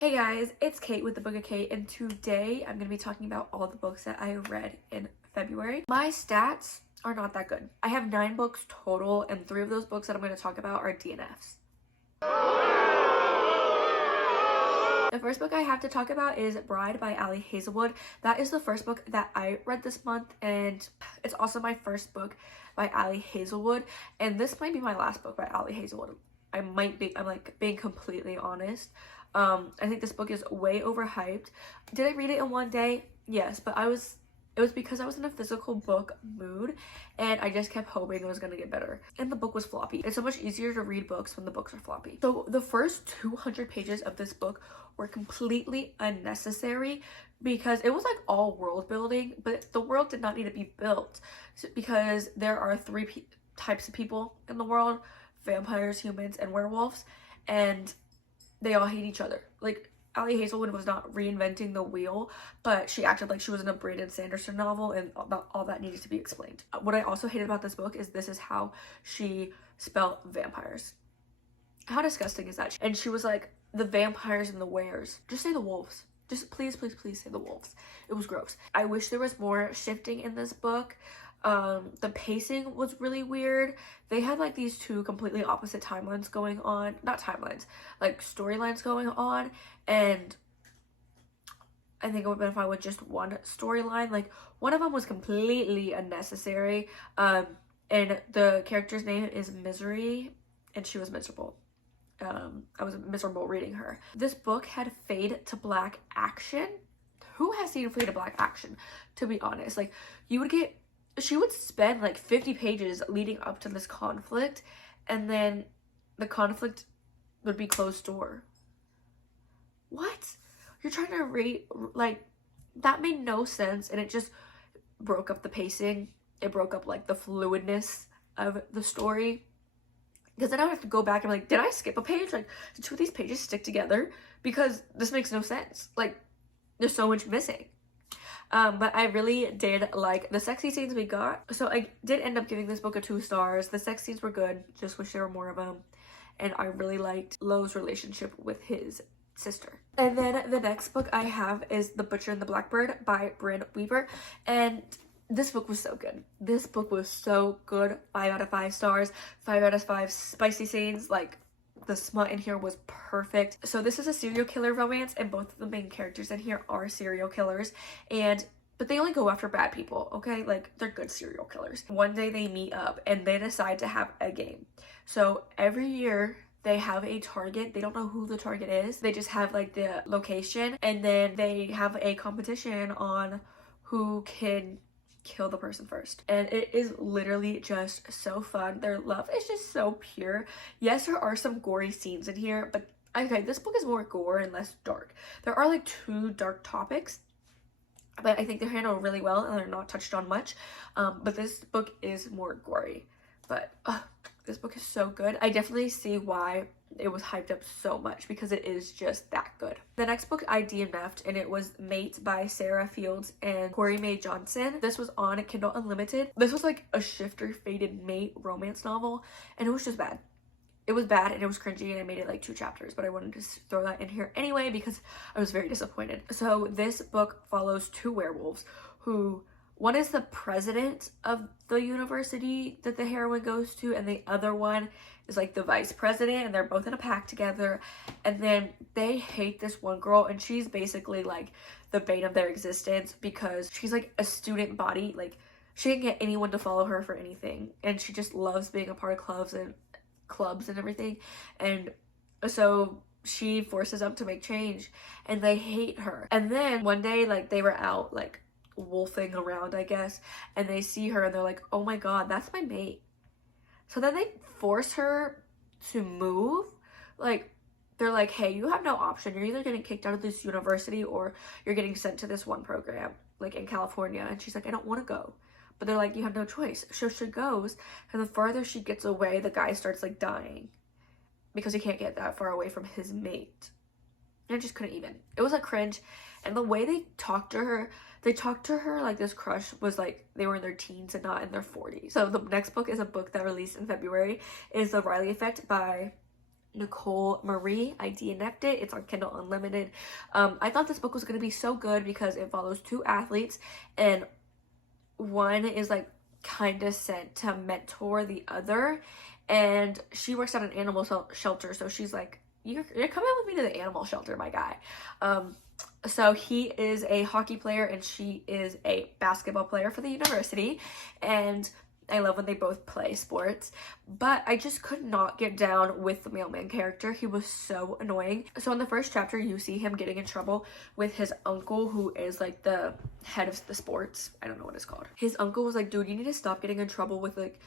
Hey guys, it's Kate with the Book of Kate, and today I'm going to be talking about all the books that I read in February. My stats are not that good. I have 9 books total, and 3 of those books that I'm going to talk about are DNFs. The first book I have to talk about is Bride by Ali Hazelwood. That is the first book that I read this month, and it's also my first book by Ali Hazelwood, and this might be my last book by Ali Hazelwood. I'm like being completely honest. I think this book is way overhyped. Did I read it in one day? Yes, but it was because I was in a physical book mood and I just kept hoping it was going to get better. And the book was floppy. It's so much easier to read books when the books are floppy. So the first 200 pages of this book were completely unnecessary because it was like all world building, but the world did not need to be built because there are 3 types of people in the world: vampires, humans, and werewolves, and they all hate each other. Like, Ali Hazelwood was not reinventing the wheel, but she acted like she was in a Brandon Sanderson novel, and all that needed to be explained. What I also hated about this book is this is how she spelled vampires. How disgusting is that? And she was like, the vampires and the wares. Just say the wolves. Just please, please, please say the wolves. It was gross. I wish there was more shifting in this book. The pacing was really weird. They had like these 2 completely opposite timelines going on, not timelines, like storylines going on, and I think it would have been fine with just one storyline. Like, one of them was completely unnecessary, and the character's name is Misery, and she was miserable. I was miserable reading her. This book had fade to black action. Who has seen fade to black action, to be honest? Like, she would spend like 50 pages leading up to this conflict, and then the conflict would be closed door. What? You're trying to read, like, that made no sense, and it just broke up the pacing. It broke up like the fluidness of the story, because then I would have to go back and be like, did I skip a page? Like, did 2 of these pages stick together? Because this makes no sense. Like, there's so much missing. But I really did like the sexy scenes we got. So I did end up giving this book a 2 stars. The sex scenes were good, just wish there were more of them. And I really liked Lo's relationship with his sister. And then the next book I have is The Butcher and the Blackbird by Bryn Weaver. And this book was so good. This book was so good. 5 out of 5 stars, 5 out of 5 spicy scenes. Like, the smut in here was perfect. So this is a serial killer romance, and both of the main characters in here are serial killers, but they only go after bad people, okay? Like, they're good serial killers. One day they meet up and they decide to have a game. So every year they have a target. They don't know who the target is. They just have like the location, and then they have a competition on who can kill the person first. And it is literally just so fun. Their love is just so pure. Yes, there are some gory scenes in here, but okay, this book is more gore and less dark. There are like 2 dark topics, but I think they're handled really well and they're not touched on much. But this book is more gory. But this book is so good. I definitely see why it was hyped up so much, because it is just that good. The next book I DNF'd, and it was Mate by Sarah Fields and Corey Mae Johnson. This was on Kindle Unlimited. This was like a shifter faded mate romance novel, and it was just bad. It was bad and it was cringy, and I made it like 2 chapters, but I wanted to throw that in here anyway because I was very disappointed. So this book follows 2 werewolves who, one is the president of the university that the heroine goes to, and the other one is like the vice president, and they're both in a pack together. And then they hate this one girl, and she's basically like the bane of their existence because she's like a student body. Like, she can get anyone to follow her for anything, and she just loves being a part of clubs and everything. And so she forces them to make change, and they hate her. And then one day, like, they were out like wolfing around, I guess, and they see her and they're like, oh my god, that's my mate. So then they force her to move. Like, they're like, hey, you have no option. You're either getting kicked out of this university or you're getting sent to this one program, like in California. And she's like, I don't want to go. But they're like, you have no choice. So she goes, and the farther she gets away, the guy starts like dying because he can't get that far away from his mate. And I just couldn't even. It was a cringe. And the way they talked to her like this crush was like they were in their teens and not in their 40s. So the next book is a book that released in February. It is The Riley Effect by Nicole Marie. I DNF'd it. It's on Kindle Unlimited. I thought this book was going to be so good because it follows two athletes, and one is like kind of sent to mentor the other, and she works at an animal shelter, so she's like, you're coming with me to the animal shelter, my guy. So he is a hockey player and she is a basketball player for the university, and I love when they both play sports, but I just could not get down with the mailman character. He was so annoying. So in the first chapter, you see him getting in trouble with his uncle, who is like the head of the sports. I don't know what it's called. His uncle was like, dude, you need to stop getting in trouble with like,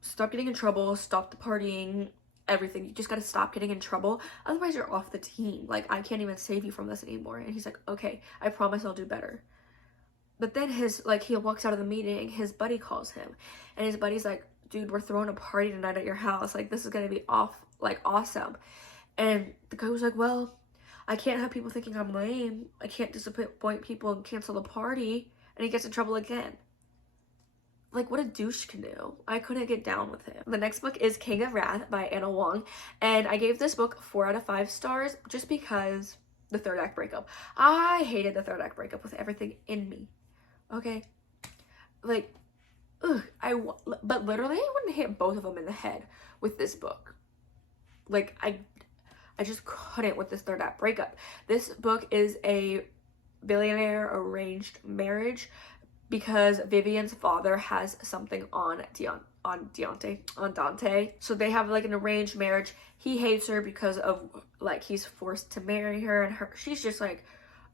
stop getting in trouble, stop the partying, everything. You just gotta stop getting in trouble. Otherwise, you're off the team. Like, I can't even save you from this anymore. And he's like, okay, I promise I'll do better. But then he walks out of the meeting, his buddy calls him, and his buddy's like, dude, we're throwing a party tonight at your house. Like, this is gonna be awesome. And the guy was like, well, I can't have people thinking I'm lame. I can't disappoint people and cancel the party. And he gets in trouble again. Like, what a douche can do. I couldn't get down with him. The next book is King of Wrath by Anna Wong, and I gave this book 4 out of 5 stars just because the third act breakup. I hated the third act breakup with everything in me. Okay, like, but literally I wouldn't hit both of them in the head with this book. Like, I just couldn't with this third act breakup. This book is a billionaire arranged marriage because Vivian's father has something on Dante. So they have like an arranged marriage. He hates her because of like he's forced to marry her, and she's just like,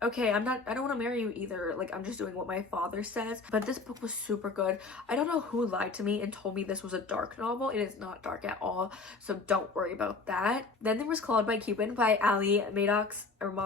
okay, I don't want to marry you either. Like, I'm just doing what my father says. But this book was super good. I don't know who lied to me and told me this was a dark novel. It is not dark at all, so don't worry about that. Then there was Claude by Cupid by Ali Maddox. I don't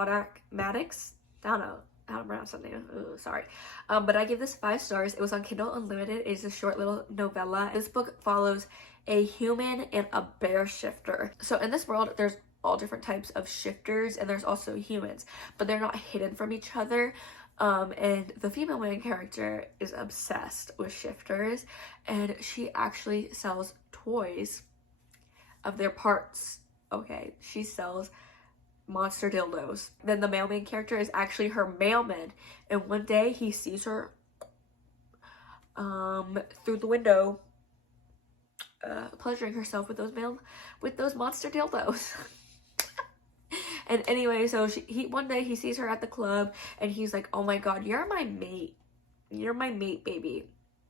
know how to pronounce that name. Ooh, sorry. But I give this 5 stars. It was on Kindle Unlimited. It is a short little novella. This book follows a human and a bear shifter. So in this world, there's all different types of shifters, and there's also humans, but they're not hidden from each other. And the female main character is obsessed with shifters, and she actually sells toys of their parts. Okay, she sells monster dildos. Then the male main character is actually her mailman, and one day he sees her through the window pleasuring herself with those monster dildos. And anyway, so one day he sees her at the club, and he's like, oh my god, you're my mate, baby.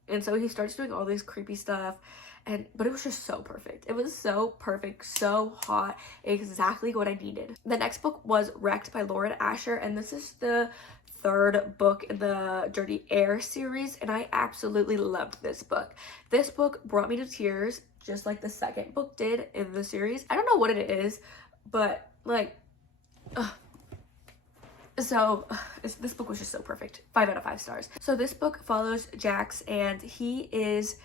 And so he starts doing all this creepy stuff, but it was just so perfect. It was so perfect, so hot, exactly what I needed. The next book was Wrecked by Lauren Asher, and this is the 3rd book in the Dirty Air series, and I absolutely loved this book. This book brought me to tears, just like the 2nd book did in the series. I don't know what it is, but like, this book was just so perfect. 5 out of 5 stars. So this book follows Jax, and he is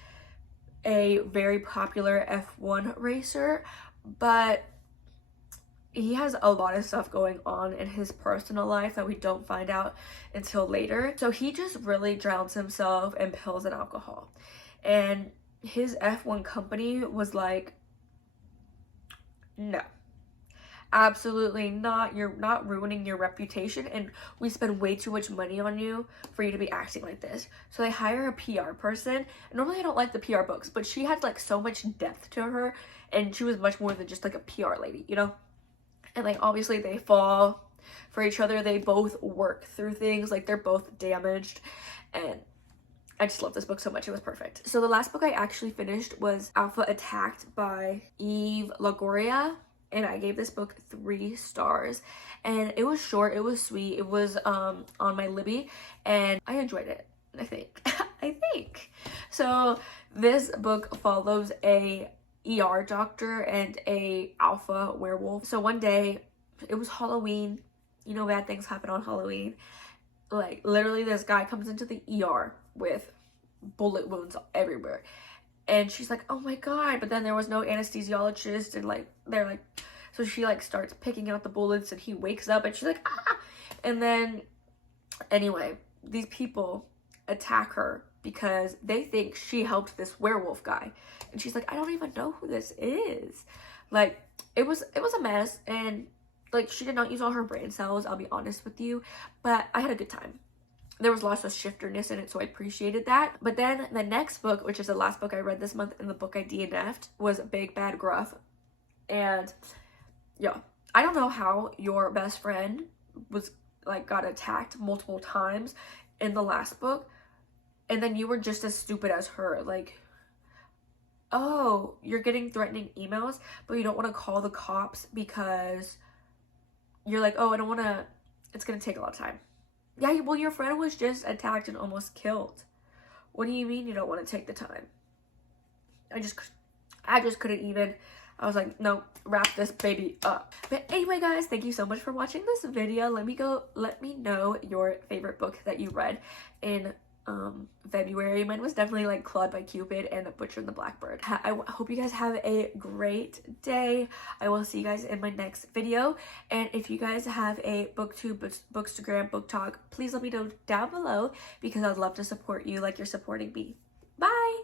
a very popular F1 racer, but he has a lot of stuff going on in his personal life that we don't find out until later. So he just really drowns himself in pills and alcohol, and his F1 company was like, no, absolutely not. You're not ruining your reputation, and we spend way too much money on you for you to be acting like this. So they hire a PR person, and normally I don't like the PR books, but she had like so much depth to her, and she was much more than just like a PR lady, you know? And like, obviously they fall for each other. They both work through things, like they're both damaged, and I just love this book so much. It was perfect. So the last book I actually finished was Alpha Attacked by Eve Longoria, and I gave this book 3 stars. And it was short, it was sweet, it was on my Libby, and I enjoyed it, I think. I think. So this book follows a ER doctor and a alpha werewolf. So one day, it was Halloween. You know, bad things happen on Halloween. Like, literally this guy comes into the ER with bullet wounds everywhere, and she's like, oh my god. But then there was no anesthesiologist, and like they're like, so she like starts picking out the bullets, and he wakes up, and she's like, ah. And then anyway, these people attack her because they think she helped this werewolf guy, and she's like, I don't even know who this is. Like, it was a mess, and like, she did not use all her brain cells, I'll be honest with you, but I had a good time. There was lots of shifterness in it, so I appreciated that. But then the next book, which is the last book I read this month and the book I DNF'd, was Big Bad Gruff. And yeah, I don't know how your best friend was like got attacked multiple times in the last book, and then you were just as stupid as her. Like, oh, you're getting threatening emails, but you don't want to call the cops because you're like, oh, I don't want to, it's gonna take a lot of time. Yeah, well, your friend was just attacked and almost killed. What do you mean you don't want to take the time? I just couldn't even. I was like, no, wrap this baby up. But anyway, guys, thank you so much for watching this video. Let me know your favorite book that you read in February. Mine was definitely like Claude by Cupid and Butcher and the Blackbird. I hope you guys have a great day. I will see you guys in my next video. And if you guys have a booktube, bookstagram, book talk, please let me know down below because I'd love to support you like you're supporting me. Bye!